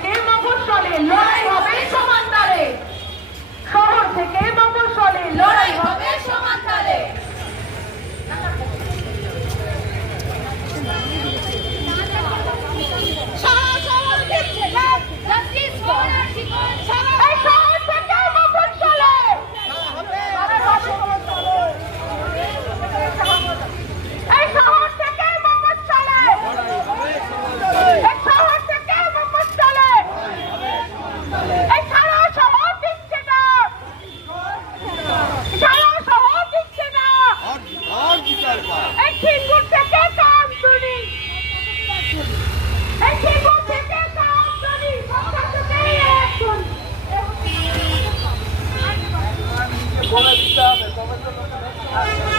que hemos solo el Singur থেকে কাম শুনি এই সিঙ্গুর থেকে কাম শুনি কথা থেকেই এখন বলে দিতে হবে তবে তো